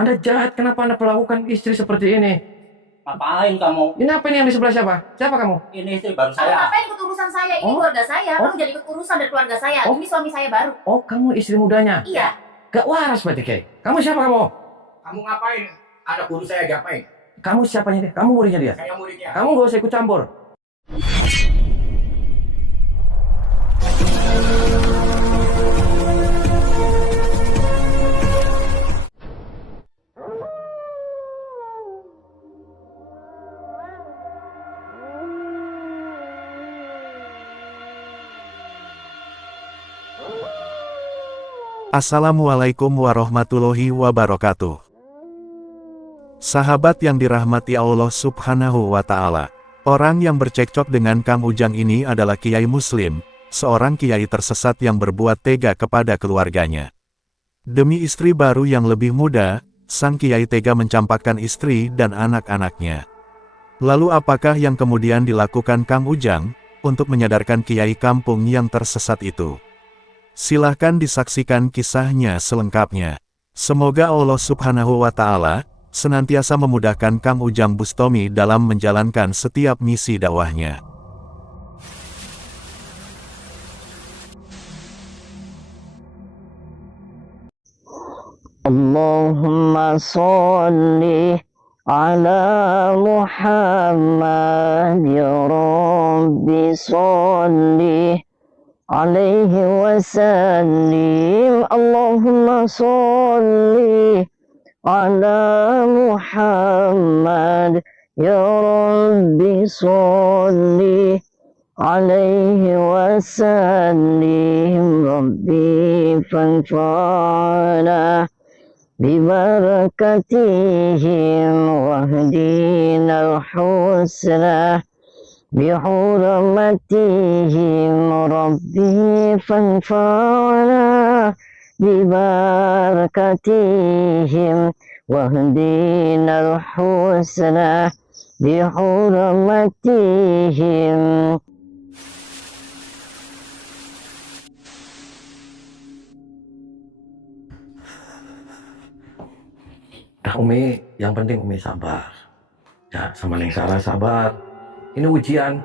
Anda jahat, kenapa Anda perlakukan istri seperti ini? Ngapain kamu? Ini apa ini yang di sebelah siapa? Siapa kamu? Ini istri baru Kamu saya. ngapain ikut urusan saya? Ini keluarga saya. Kamu jadi ikut urusan dari keluarga saya. Ini suami saya baru. Oh, kamu istri mudanya? Iya. Gak waras berarti, Kay. Kamu siapa kamu? Kamu ngapain? Ada guru saya ngapain? Kamu siapanya dia? Kamu muridnya dia? Saya muridnya. Kamu gak usah ikut campur. Assalamualaikum warahmatullahi wabarakatuh. Sahabat yang dirahmati Allah Subhanahu wa Ta'ala, orang yang bercekcok dengan Kang Ujang ini adalah Kiai Muslim, seorang kiai tersesat yang berbuat tega kepada keluarganya. Demi istri baru yang lebih muda, sang kiai tega mencampakkan istri dan anak-anaknya. Lalu apakah yang kemudian dilakukan Kang Ujang untuk menyadarkan kiai kampung yang tersesat itu? Silahkan disaksikan kisahnya selengkapnya. Semoga Allah Subhanahu wa Ta'ala senantiasa memudahkan Kang Ujang Bustomi dalam menjalankan setiap misi dakwahnya. Allahumma sholli ala Muhammad ya Rabbi sholli عليه وسلم اللهم صل على محمد يا رب صل عليه وسلم ربي فانفعنا ببركتهم واهدنا الحسنى بحرمتهم ربي فانفعنا ببركتهم واهدنا الحسنى بحرمتهم. Nah, Umi, yang penting Umi sabar. Ya, sama Neng Sarah sabar. Ini ujian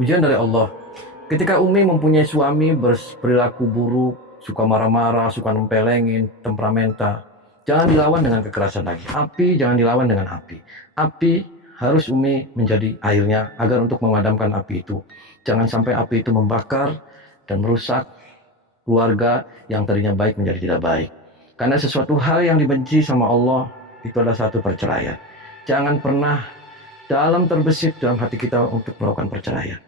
dari Allah. Ketika Umi mempunyai suami berperilaku buruk, suka marah-marah, suka nempelengin, temperamental, jangan dilawan dengan kekerasan lagi. Api jangan dilawan dengan api. Api harus Umi menjadi airnya agar untuk memadamkan api itu. Jangan sampai api itu membakar dan merusak keluarga yang tadinya baik menjadi tidak baik. Karena sesuatu hal yang dibenci sama Allah itu adalah satu perceraian. Jangan pernah dalam terbesit dalam hati kita untuk melakukan perceraian.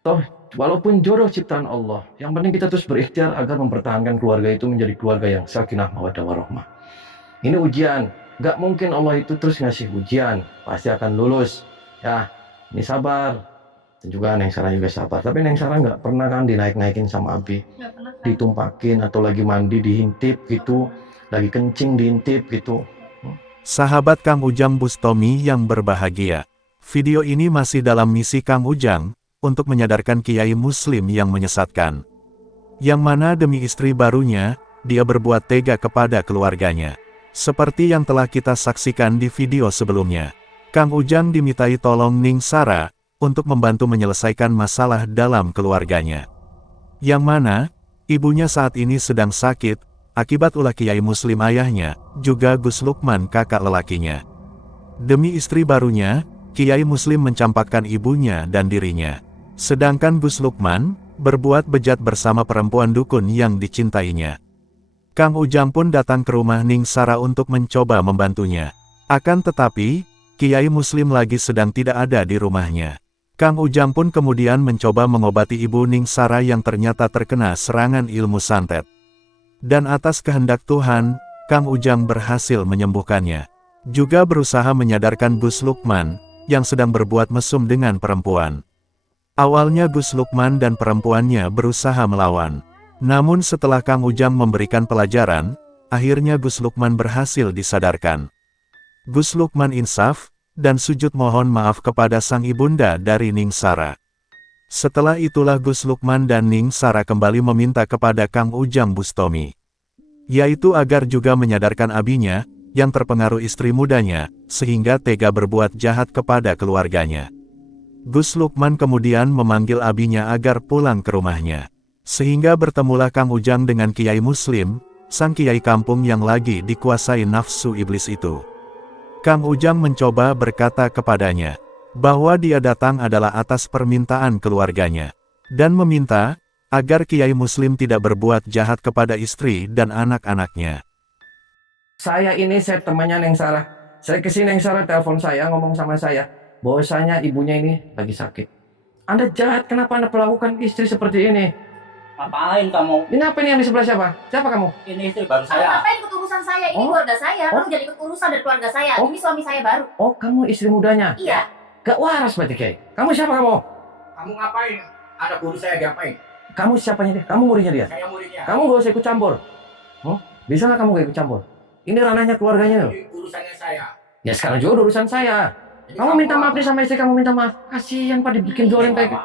Toh, walaupun jodoh ciptaan Allah, yang penting kita terus berikhtiar agar mempertahankan keluarga itu menjadi keluarga yang sakinah mawaddah warahmah. Ini ujian, gak mungkin Allah itu terus ngasih ujian, pasti akan lulus. Ya, ini sabar. Dan juga Neng Sarah juga sabar. Tapi Neng Sarah gak pernah kan dinaik-naikin sama Abi, ditumpakin atau lagi mandi dihintip gitu, lagi kencing dihintip gitu. Sahabat Kang Ujang Bustomi yang berbahagia, video ini masih dalam misi Kang Ujang untuk menyadarkan kiai muslim yang menyesatkan. Yang mana demi istri barunya, dia berbuat tega kepada keluarganya. Seperti yang telah kita saksikan di video sebelumnya. Kang Ujang dimintai tolong Ning Sarah untuk membantu menyelesaikan masalah dalam keluarganya. Yang mana, ibunya saat ini sedang sakit, akibat ulah kiai muslim ayahnya, juga Gus Lukman kakak lelakinya. Demi istri barunya, Kiai Muslim mencampakkan ibunya dan dirinya. Sedangkan Gus Lukman berbuat bejat bersama perempuan dukun yang dicintainya. Kang Ujang pun datang ke rumah Ning Sarah untuk mencoba membantunya. Akan tetapi, Kiai Muslim lagi sedang tidak ada di rumahnya. Kang Ujang pun kemudian mencoba mengobati ibu Ning Sarah yang ternyata terkena serangan ilmu santet. Dan atas kehendak Tuhan, Kang Ujang berhasil menyembuhkannya. Juga berusaha menyadarkan Gus Lukman yang sedang berbuat mesum dengan perempuan. Awalnya Gus Lukman dan perempuannya berusaha melawan. Namun setelah Kang Ujang memberikan pelajaran, akhirnya Gus Lukman berhasil disadarkan. Gus Lukman insaf, dan sujud mohon maaf kepada sang ibunda dari Ning Sarah. Setelah itulah Gus Lukman dan Ning Sarah kembali meminta kepada Kang Ujang Bustomi, yaitu agar juga menyadarkan abinya, yang terpengaruh istri mudanya, sehingga tega berbuat jahat kepada keluarganya. Gus Lukman kemudian memanggil abinya agar pulang ke rumahnya. Sehingga bertemulah Kang Ujang dengan Kiai Muslim, sang kiai kampung yang lagi dikuasai nafsu iblis itu. Kang Ujang mencoba berkata kepadanya, bahwa dia datang adalah atas permintaan keluarganya, dan meminta, agar Kiai Muslim tidak berbuat jahat kepada istri dan anak-anaknya. Saya temannya Neng Sarah. Saya kesini Neng Sarah telepon saya, ngomong sama saya, bahwasanya ibunya ini lagi sakit. Anda jahat, kenapa Anda perlakukan istri seperti ini? Ngapain kamu? Ini apa nih yang di sebelah siapa? Siapa kamu? Ini istri baru Kamu saya. ngapain ikut urusan saya? Ini keluarga saya. Kamu jadi ikut urusan dari keluarga saya. Ini suami saya baru. Oh, kamu istri mudanya? Iya. Gak waras berarti, Kiai. Kamu siapa kamu? Kamu ngapain? Ada guru saya diapain? Kamu siapanya dia? Kamu muridnya dia? Saya muridnya. Kamu gak usah ikut campur. Bisa nggak kamu gak ikut campur? Ini ranahnya keluarganya loh. Ini urusannya saya. Ya sekarang juga udah urusan saya. Jadi Kamu minta maaf nih sama istri kamu, minta maaf. Kasihan Pak dibikin zolim kayak gitu.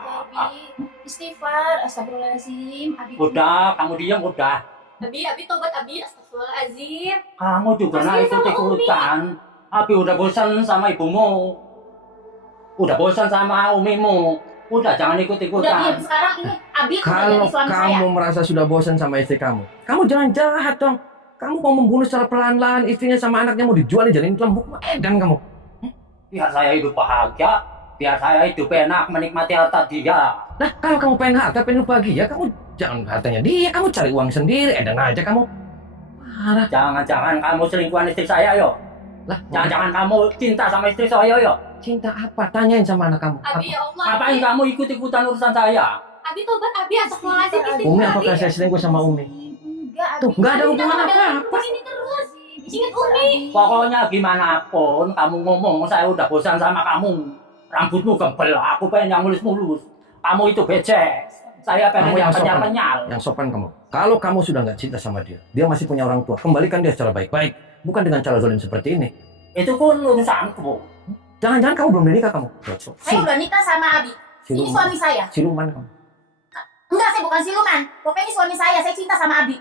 Istighfar, astagfirullahaladzim. Abi, Udah, kamu diam udah. Abi tobat Abi, astagfirullahaladzim. Kamu juga nak Kasihan sama ikut-ikutan. Abi udah bosan sama ibumu. Udah bosan sama umimu. Udah jangan Udah ikut-ikutan. diam sekarang ini. Abi itu udah Kalau jadi suami saya. kamu merasa sudah bosan sama istri kamu jangan jahat dong. Kamu mau membunuh secara pelan-pelan istrinya sama anaknya, mau dijual dijadiin lembut, edan kamu. Biar saya hidup bahagia. Biar saya hidup enak menikmati harta dia. Nah, kalau kamu pengen harta, pengen bahagia, kamu jangan hartanya dia, kamu cari uang sendiri, edan aja kamu. Marah. Jangan-jangan kamu selingkuhan istri saya yo. Lah, Jangan-jangan kamu cinta sama istri saya yo. cinta apa? Tanyain sama anak kamu. Abi ya Allah. Ngapain Abi. kamu ikut-ikutan urusan saya? Abi tobat Abi, astagfirullahaladzim. Istighfar, Umi, Abi. apakah saya selingkuh sama Umi? Enggak, Abi. Tuh, nggak ada Abi, hubungan jangan apa-apa. Ini terus. Ingat Umi. Pokoknya gimana pun kamu ngomong, saya udah bosan sama kamu. Rambutmu gembel, aku pengen yang mulus-mulus. Kamu itu becek. Saya pengen Kamu yang yang sopan. penyal-penyal. Yang sopan kamu. Kalau kamu sudah nggak cinta sama dia masih punya orang tua, kembalikan dia secara baik-baik, bukan dengan cara zalim seperti ini. Itu pun urusanku. Jangan-jangan kamu belum menikah kamu. Saya udah nikah sama Abi. Ini Siluman. suami saya. Siluman kamu. Enggak, saya bukan siluman. Pokoknya ini suami saya cinta sama Abi.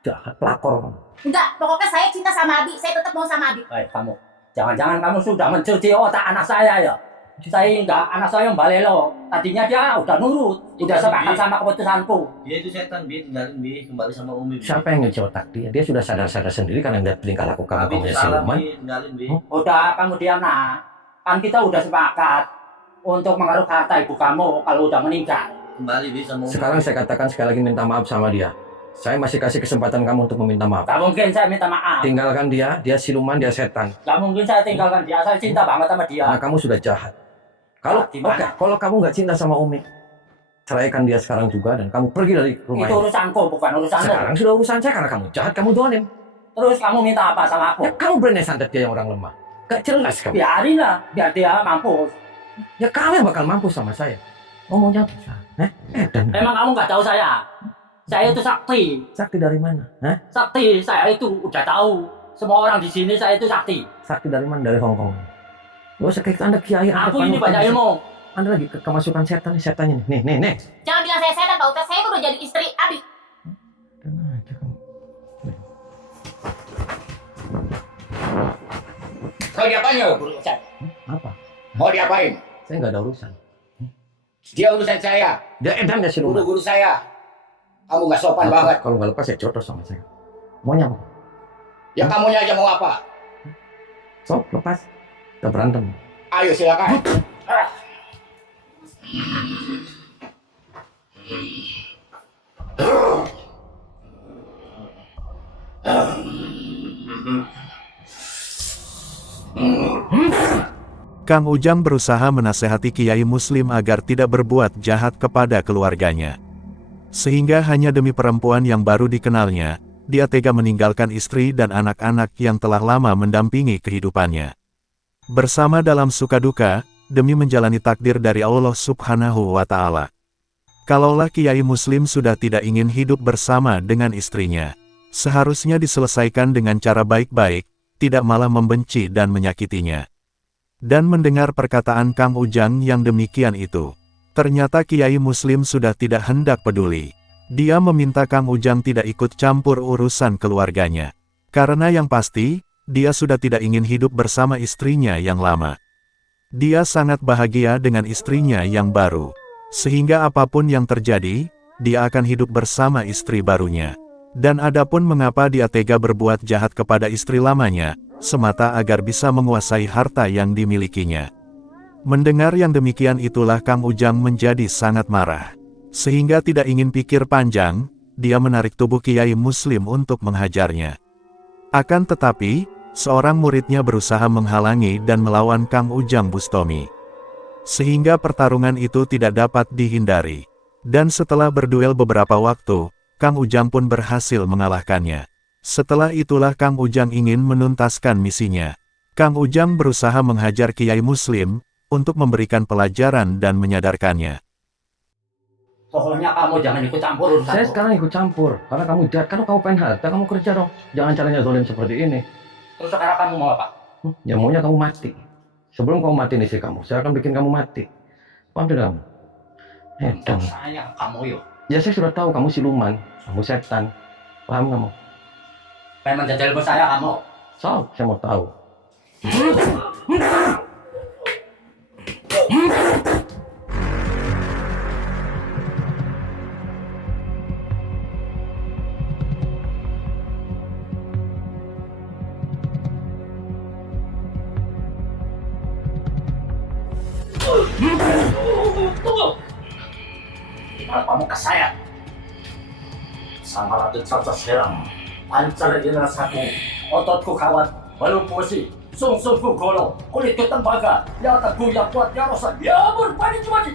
Jahat, pelakor kamu. Enggak, pokoknya saya cinta sama Abi. Saya tetap mau sama Abi. Baik kamu. Jangan-jangan kamu sudah mencuci otak anak saya ya. Sehingga anak saya balelo. Tadinya dia udah nurut, udah sepakat sama keputusanku. Dia itu setan, Bi. Tinggalin, Bi. Kembali sama Umi, Bi. Siapa yang nyuci otak dia? Dia sudah sadar-sadar sendiri karena melihat tingkah laku kamu, Abi kamu itu ya salah, siluman. Bi. Tinggalin, Bi. Udah kamu diam nak. Kan kita udah sepakat untuk mengarut harta ibu kamu kalau udah meninggal. Kembali, Bi, sama Umi. Sekarang saya katakan sekali lagi minta maaf sama dia. Saya masih kasih kesempatan kamu untuk meminta maaf. Gak mungkin saya minta maaf. Tinggalkan dia siluman, dia setan. Gak mungkin saya tinggalkan dia. Saya cinta banget sama dia. Nah, kamu sudah jahat. Kalau Gimana? kalau kamu nggak cinta sama Umi, ceraikan dia sekarang juga dan kamu pergi dari rumah Itu ini. urusanku, bukan urusanmu. Sekarang sudah urusan saya karena kamu jahat, kamu dolim. Terus kamu minta apa sama aku? Ya kamu berani santet dia yang orang lemah. Gak jelas kamu. Biarin lah, biar dia mampu. Ya kamu yang bakal mampu sama saya. Ngomongnya apa? Dan Emang kamu nggak tahu saya? Saya itu sakti. sakti dari mana? Hah? Sakti, saya itu udah tahu. Semua orang di sini saya itu sakti. Sakti dari mana? Dari Hongkong. Gak usah kayak Anda kiai. Anda Aku ini panutan. banyak ilmu. Anda lagi kemasukan setan nih, setannya nih. Nih. Jangan bilang saya setan, Pak Ustaz. Saya udah jadi istri Abi. Tenang aja kamu. Kau diapain yo? Apa? Mau diapain? Saya nggak ada urusan. Dia urusan saya. Dia edan ya siluman. Guru-guru saya. Kamu nggak sopan banget. Kalau nggak lepas ya jodoh sama saya. Maunya apa? Ya kamunya aja mau apa? Sok, lepas. Kita berantem. Ayo silakan. Kang Ujang berusaha menasehati Kiai Muslim agar tidak berbuat jahat kepada keluarganya. Sehingga hanya demi perempuan yang baru dikenalnya, dia tega meninggalkan istri dan anak-anak yang telah lama mendampingi kehidupannya. Bersama dalam suka duka, demi menjalani takdir dari Allah Subhanahu wa Ta'ala. Kalaulah Kiai Muslim sudah tidak ingin hidup bersama dengan istrinya, seharusnya diselesaikan dengan cara baik-baik, tidak malah membenci dan menyakitinya. Dan mendengar perkataan Kang Ujang yang demikian itu, ternyata Kiai Muslim sudah tidak hendak peduli. Dia meminta Kang Ujang tidak ikut campur urusan keluarganya. Karena yang pasti, dia sudah tidak ingin hidup bersama istrinya yang lama. Dia sangat bahagia dengan istrinya yang baru. Sehingga apapun yang terjadi, dia akan hidup bersama istri barunya. Dan adapun mengapa dia tega berbuat jahat kepada istri lamanya, semata agar bisa menguasai harta yang dimilikinya. Mendengar yang demikian itulah Kang Ujang menjadi sangat marah. Sehingga tidak ingin pikir panjang, dia menarik tubuh Kiai Muslim untuk menghajarnya. Akan tetapi, seorang muridnya berusaha menghalangi dan melawan Kang Ujang Bustami. Sehingga pertarungan itu tidak dapat dihindari. Dan setelah berduel beberapa waktu, Kang Ujang pun berhasil mengalahkannya. Setelah itulah Kang Ujang ingin menuntaskan misinya. Kang Ujang berusaha menghajar Kiai Muslim, untuk memberikan pelajaran dan menyadarkannya. Pokoknya kamu jangan ikut campur urusan. Saya sekarang ikut campur, karena kamu jahat. Kalau kamu pengen harta, kamu kerja dong. Jangan caranya zolim seperti ini. Terus sekarang kamu mau apa? Ya maunya kamu mati. Sebelum kamu mati istri kamu, saya akan bikin kamu mati. Paham tidak kamu? Edan. Sayang kamu yuk. Ya saya sudah tahu kamu siluman, kamu setan. Paham kamu? Pengen menjajal bos saya kamu. So, saya mau tahu. Kalau kamu ke saya sama Raden Caca Serang, pancar di rasaku, ototku kawat, balu pusi, sungsungku golo, kulitku tembaga, ya teguh, ya kuat, ya rosak, ya berpadi cuma di.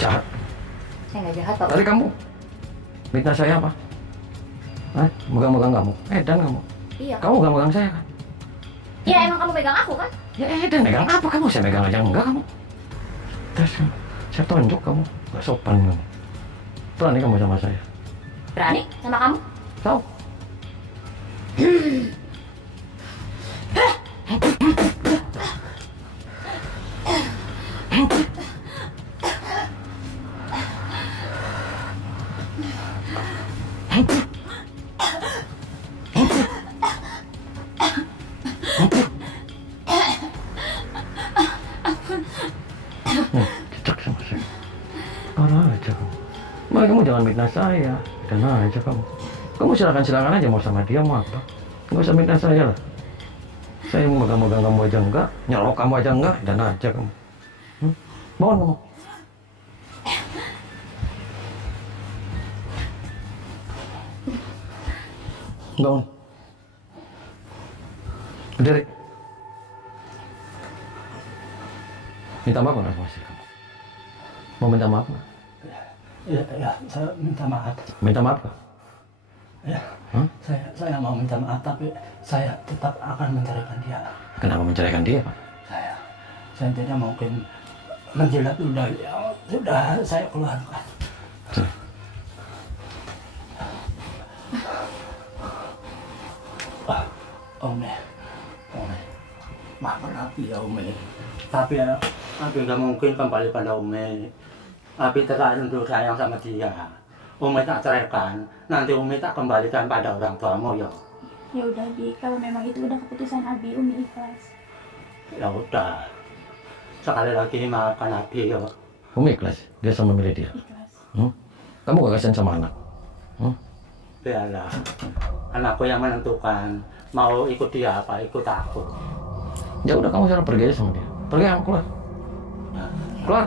Jahat. Saya nggak jahat, Pak. Tadi kamu minta saya apa? Hah? Megang-megang kamu? Edan kamu? Iya. Kamu megang-megang saya kan? Iya, emang kamu pegang aku kan? Ya Edan megang apa kamu? Saya megang aja enggak kamu. Terus saya tunjuk kamu. Gak sopan kamu. Berani kamu sama saya? Berani sama kamu? Tahu? Cecek sama saya. Mana aja kamu. Makanya kamu jangan fitnah saya. Dan aja kamu. Kamu silakan aja mau sama dia mau apa. Nggak usah fitnah saya lah. Saya mau megang-megang kamu aja enggak. Nyelok kamu aja enggak. Dan aja kamu. Bangun kamu. Bangun. Berdiri. Minta maaf nggak sama si kamu? Mau minta maaf nggak? Ya, saya minta maaf. Minta maaf nggak? Ya, Hah? saya mau minta maaf, tapi saya tetap akan menceraikan dia. Kenapa menceraikan dia, Pak? Saya tidak mungkin menjilat ludah yang sudah saya keluarkan. Ome, maafkan Abi ya Ome. Tapi nggak mungkin kembali pada Ome. Abi terlalu sayang sama dia. Ome tak ceraikan, nanti Umi tak kembalikan pada orang tuamu ya. Ya udah Bi, kalau memang itu udah keputusan Abi, Umi ikhlas. Ya udah, sekali lagi maafkan Abi ya. Umi ikhlas, dia sama memilih dia. Ikhlas. Kamu gak kasihan sama anak? Biarlah, anakku yang menentukan mau ikut dia apa ikut aku. Ya udah kamu sekarang pergi aja sama dia. Pergi, keluar. Keluar.